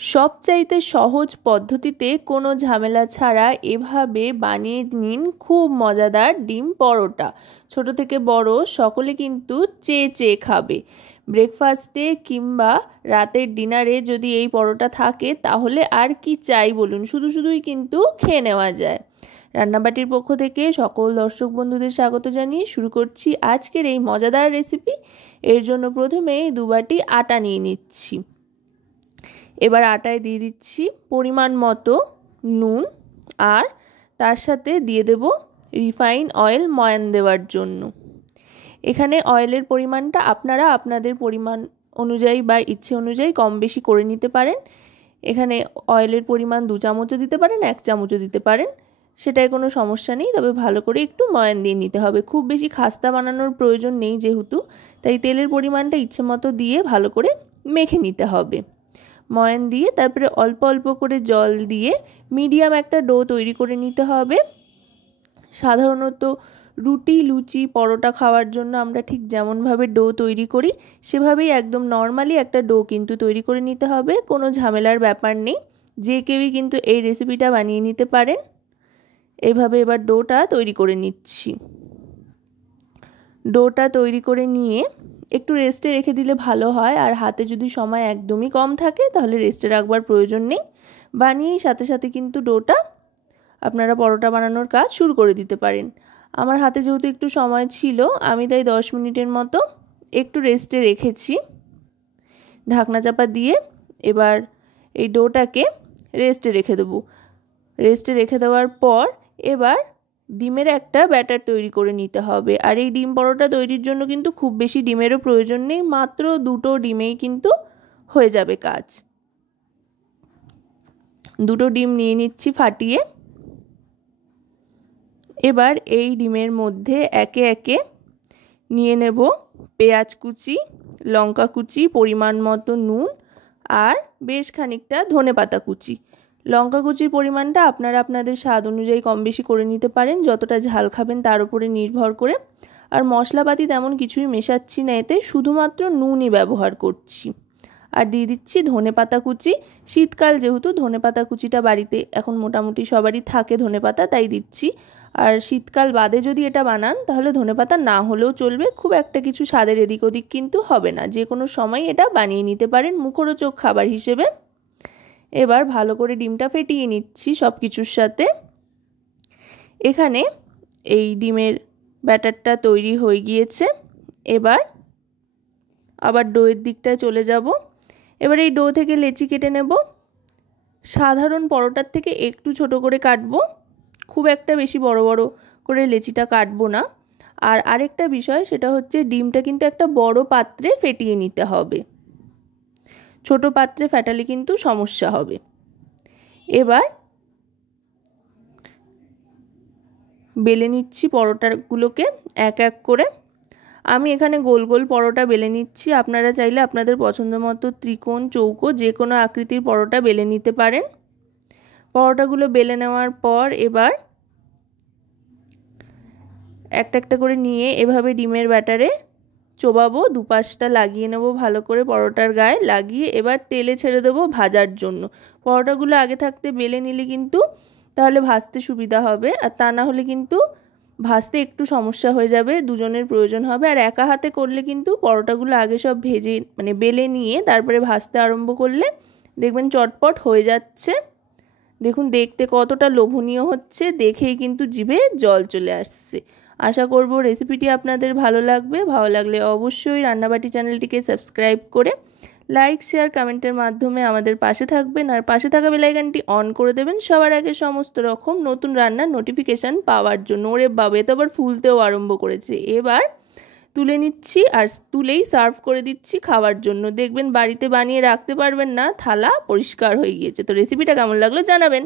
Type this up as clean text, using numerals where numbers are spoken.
সবচাইতে সহজ পদ্ধতিতে কোনো ঝামেলা ছাড়া এভাবে বানিয়ে নিন খুব মজাদার ডিম পরোটা। ছোট থেকে বড় সকলে কিন্তু চেয়ে চেয়ে খাবে। ব্রেকফাস্টে কিংবা রাতের ডিনারে যদি এই পরোটা থাকে তাহলে আর কি চাই বলুন, শুধুই কিন্তু খেয়ে নেওয়া যায়। রান্নাবাটির পক্ষ থেকে সকল দর্শক বন্ধুদের স্বাগত জানিয়ে শুরু করছি আজকের এই মজাদার রেসিপি। এর জন্য প্রথমে 2 বাটি আটা নিয়ে নিচ্ছি। এবার আটায় দিয়ে দিচ্ছি পরিমাণ মতো নুন, আর তার সাথে দিয়ে দেব রিফাইন অয়েল ময়ান দেওয়ার জন্য। এখানে অয়েলের পরিমাণটা আপনারা আপনাদের পরিমাণ অনুযায়ী বা ইচ্ছে অনুযায়ী কম বেশি করে নিতে পারেন। এখানে অয়েলের পরিমাণ 2 চামচও দিতে পারেন, 1 চামচও দিতে পারেন, সেটায় কোনো সমস্যা নেই। তবে ভালো করে একটু ময়ান দিয়ে নিতে হবে। খুব বেশি খাস্তা বানানোর প্রয়োজন নেই যেহেতু, তাই তেলের পরিমাণটা ইচ্ছে মতো দিয়ে ভালো করে মেখে নিতে হবে। ময়ান দিয়ে তারপরে অল্প অল্প করে জল দিয়ে মিডিয়াম একটা ডো তৈরি করে নিতে হবে। সাধারণত রুটি, লুচি, পরোটা খাওয়ার জন্য আমরা ঠিক যেমনভাবে ডো তৈরি করি সেভাবেই একদম নর্মালি একটা ডো কিন্তু তৈরি করে নিতে হবে। কোনো ঝামেলার ব্যাপার নেই, যে কেউই কিন্তু এই রেসিপিটা বানিয়ে নিতে পারেন। এইভাবে এবার ডোটা তৈরি করে নিচ্ছি। ডোটা তৈরি করে নিয়ে একটু রেস্টে রেখে দিলে ভালো হয়, আর হাতে যদি সময় একদমই কম থাকে তাহলে রেস্টে রাখবার প্রয়োজন নেই। বানিয়েই সাথে সাথে কিন্তু ডোটা আপনারা পরোটা বানানোর কাজ শুরু করে দিতে পারেন। আমার হাতে যেহেতু একটু সময় ছিল, আমি তাই 10 মিনিটের মতো একটু রেস্টে রেখেছি ঢাকনা চাপা দিয়ে। এবার এই ডোটাকে রেস্টে রেখে দেবো। রেস্টে রেখে দেওয়ার পর এবার ডিমের একটা ব্যাটার তৈরি করে নিতে হবে। আর এই ডিম পরোটা তৈরির জন্য কিন্তু খুব বেশি ডিমেরও প্রয়োজন নেই, মাত্র 2টো ডিমেই কিন্তু হয়ে যাবে কাজ। 2টো ডিম নিয়ে নিচ্ছি ফাটিয়ে। এবার এই ডিমের মধ্যে একে একে নিয়ে নেব পেঁয়াজ কুচি, লঙ্কা কুচি, পরিমাণ মতো নুন, আর বেশ খানিকটা ধনেপাতা কুচি। লঙ্কা কুচির পরিমাণটা আপনারা আপনাদের স্বাদ অনুযায়ী কম বেশি করে নিতে পারেন, যতটা ঝাল খাবেন তার উপরে নির্ভর করে। আর মশলাপাতি তেমন কিছুই মেশাচ্ছি না, এতে শুধুমাত্র নুনই ব্যবহার করছি। আর দিয়ে দিচ্ছি ধনেপাতা কুচি। শীতকাল যেহেতু ধনেপাতা কুচিটা বাড়িতে এখন মোটামুটি সবারই থাকে ধনেপাতা, তাই দিচ্ছি। আর শীতকাল বাদে যদি এটা বানান তাহলে ধনেপাতা না হলেও চলবে, খুব একটা কিছু স্বাদের এদিক ওদিক কিন্তু হবে না। যে কোনো সময় এটা বানিয়ে নিতে পারেন মুখরোচক খাবার হিসেবে। এবার ভালো করে ডিমটা ফেটিয়ে নিচ্ছি সব কিছুর সাথে। এখানে এই ডিমের ব্যাটারটা তৈরি হয়ে গিয়েছে। এবার আবার ডোয়ের দিকটায় চলে যাব। এবার এই ডো থেকে লেচি কেটে নেব। সাধারণ পরোটার থেকে একটু ছোট করে কাটবো, খুব একটা বেশি বড় বড় করে লেচিটা কাটবো না। আর আরেকটা বিষয়, সেটা হচ্ছে ডিমটা কিন্তু একটা বড় পাত্রে ফেটিয়ে নিতে হবে, ছোট পাত্রে ফেটালে কিন্তু সমস্যা হবে। এবার বেলে নিচ্ছি পরোটাগুলোকে এক এক করে। আমি এখানে গোল গোল পরোটা বেলে নিচ্ছি, আপনারা চাইলে আপনাদের পছন্দ মতো ত্রিকোণ, চৌকো যে কোনো আকৃতির পরোটা বেলে নিতে পারেন। পরোটাগুলো বেলে নেওয়ার পর এবার একটা একটা করে নিয়ে এভাবে ডিমের ব্যাটারে চোবাবো, দুপাশটা লাগিয়ে নেব ভালো করে পরোটার গায়ে লাগিয়ে। এবার তেলে ছেড়ে দেবো ভাজার জন্য। পরোটাগুলো আগে থাকতে বেলে নিলে কিন্তু তাহলে ভাজতে সুবিধা হবে, আর তা না হলে কিন্তু ভাজতে একটু সমস্যা হয়ে যাবে, দুজনের প্রয়োজন হবে। আর একা হাতে করলে কিন্তু পরোটাগুলো আগে সব ভেজে বেলে নিয়ে তারপরে ভাজতে আরম্ভ করলে দেখবেন চটপট হয়ে যাচ্ছে। দেখুন দেখতে কতটা লোভনীয় হচ্ছে, দেখেই কিন্তু জিভে জল চলে আসছে। আশা করব রেসিপিটি আপনাদের ভালো লাগবে। ভালো লাগলে অবশ্যই রান্নাবাটি চ্যানেলটিকে সাবস্ক্রাইব করে লাইক, শেয়ার, কমেন্টের মাধ্যমে আমাদের পাশে থাকবেন। আর পাশে থাকা বেল আইকনটি অন করে দেবেন সবার আগে সমস্ত রকম নতুন রান্নার নোটিফিকেশান পাওয়ার জন্য। ওরে বাবা, এ তো আবার ফুলতেও আরম্ভ করেছে। এবার তুলে নিচ্ছি, আর তুলেই সার্ভ করে দিচ্ছি খাওয়ার জন্য। দেখবেন বাড়িতে বানিয়ে রাখতে পারবেন না, থালা পরিষ্কার হয়ে গিয়েছে। তো রেসিপিটা কেমন লাগলো জানাবেন।